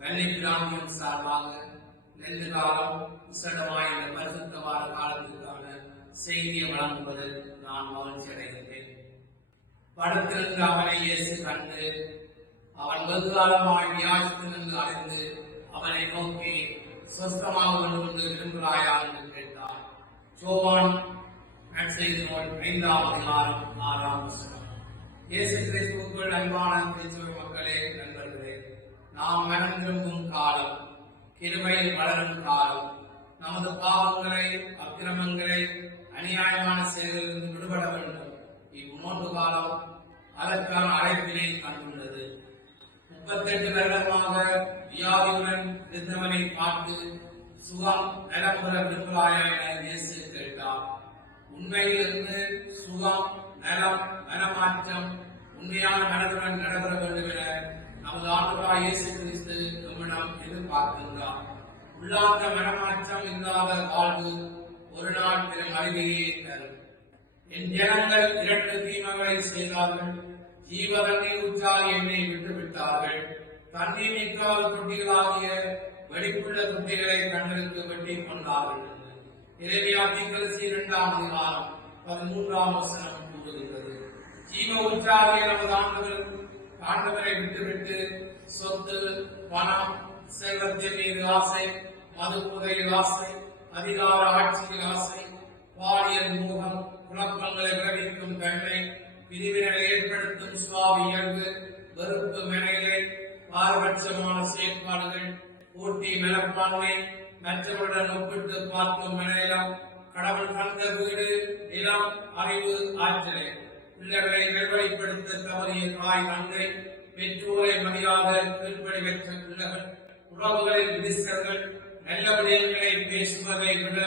அன்னை பிராமியம் சார்பாக நெல்லு காலம் விசடமாய் இந்த பரிசுத்த வார காலத்திற்கான செய்தியை வழங்குவது நான் மகிழ்ச்சி படத்தில் படத்திலிருந்து அவனை இயேசு கண்டு அவன் வெகு காலமாய் அடைந்து அறிந்து அவனை நோக்கி சொஸ்தமாக வேண்டும் என்று விரும்புகிறாயா என்று கேட்டார் சோவான் நற்செய்தி நூல் ஐந்தாம் அதிகாரம் ஆறாம் இயேசு கிறிஸ்துவுக்குள் அன்பான கிறிஸ்துவ மக்களே நண்பர்களே நாம் மனம் திரும்பும் காலம் கிருமையில் வளரும் காலம் நமது பாவங்களை அக்கிரமங்களை அநியாயமான செயல்களிலிருந்து விடுபட வேண்டும். இம்மூன்று காலம் அதற்கான அழைப்பினை கண்டுள்ளது முப்பத்தெட்டு வருடமாக வியாதியுடன் இருந்தவனை பார்த்து சுகம் நலம் பெற விரும்புகிறாயா என இயேசு கேட்டார். உண்மையிலிருந்து சுகம் நலம் மனமாற்றம் உண்மையான மனதுடன் நடைபெற வேண்டும் என நமது ஆண்டவராய் இயேசு கிறிஸ்து நம்மிடம் எதிர்பார்க்கின்றார். உள்ளார்ந்த மனமாற்றம் இல்லாத வாழ்வு ஒரு நாள் பெரும் அழுகையை தரும். என் ஜனங்கள் இரண்டு தீமைகளை செய்தார்கள். ஜீவதண்ணீர் ஊற்றால் என்னை விட்டுவிட்டார்கள். தண்ணீர் நிற்காத தொட்டிகளாகிய வெடிப்புள்ள தொட்டிகளை கண்களுக்கு வெட்டி கொண்டார்கள். இறைவியா தீக்கரசி இரண்டாம் அதிகாரம் பதிமூன்றாம் வசனம் கூறுகின்றது ஜீவ உற்றாகிய நமது ஆண்டவர் ஆண்டவரை விட்டுவிட்டு சொத்து பணம் செல்வத்தின் மீது ஆசை மது புதையில் ஆசை அதிகார ஆட்சியில் ஆசை பாலியல் மோகம் குழப்பங்களை விளைவிக்கும் தன்மை பிரிவினை ஏற்படுத்தும் சுவாப இயல்பு வெறுப்பு மெனைகளை பாரபட்சமான செயற்பாடுகள் போட்டி மனப்பான்மை மற்றவருடன் ஒப்பிட்டு பார்க்கும் மெனையெல்லாம் கடவுள் தந்த வீடு நிலம் அறிவு ஆற்றலே. பிள்ளைகளை நல்வழிப்படுத்த தவறிய தாய் தந்தை பெற்றோரை மதியாத கீழ்ப்படி பெற்ற பிள்ளைகள் உறவுகளில் விதிசர்கள் நல்ல விடயங்களை பேசுவதை விட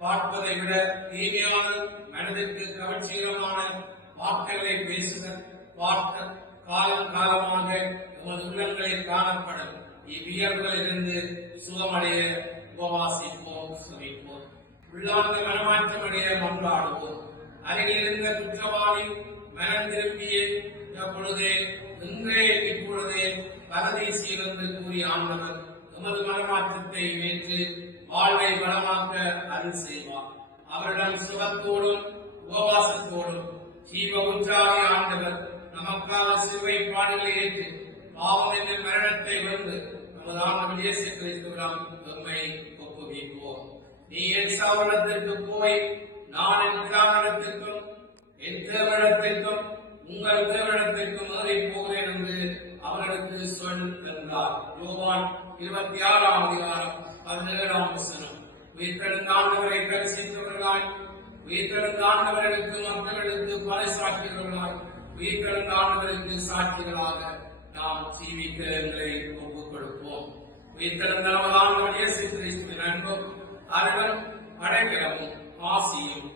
பார்ப்பதை விட தீமையான மனதிற்கு கவர்ச்சிகரமான வார்த்தைகளை பேசுதல் பார்க்க காலம் காலமாக நமது உள்ளங்களில் காணப்படும். இவ்வியல்களிலிருந்து சுகமடைய உபவாசிப்போம் சுமிப்போம் உள்ளார்ந்த மனமாற்றமடைய மன்றாடுவோம் அருகில் இருந்த குற்றவாளி மனம் திரும்பிய பொழுதே இன்றே இப்பொழுதே பரதேசியில் என்று கூறிய ஆண்டவர் எமது மனமாற்றத்தை ஏற்று வாழ்வை வளமாக்க அருள் செய்வார். அவரிடம் சுகத்தோடும் உபவாசத்தோடும் ஜீவ உற்றாகி ஆண்டவர் நமக்காக சிறுவை பாடுகளை ஏற்று பாவம் என்ற மரணத்தை வென்று நமது இயேசு கிறிஸ்துவிடம் நம்மை ஒப்புவிப்போம். நீ என் சாவளத்திற்கு போய் நான் என் கிராமத்திற்கும் என் தேவனிடத்திற்கும் உங்கள் தேவனிடத்திற்கும் ஏறி போகிறேன் என்று அவர்களுக்கு சொல் என்றார் யோவான் இருபத்தி ஆறாம் அதிகாரம் பதினேழாம் வசனம். உயிர்த்தெழுந்த தரிசித்தவர்களாய் உயிர்த்தெழுந்த மக்களுக்கு பலை சாட்சியவர்களாய் உயிர்த்தெழுந்த சாட்சிகளாக நாம் ஜீவிக்கிறங்களை ஒப்புக் கொடுப்போம் உயிர்த்தெழுந்த நமது ஆண்டவர் இயேசு கிறிஸ்துவின் அன்பும் அருளும் அடைக்கலமும் ஆசியும்.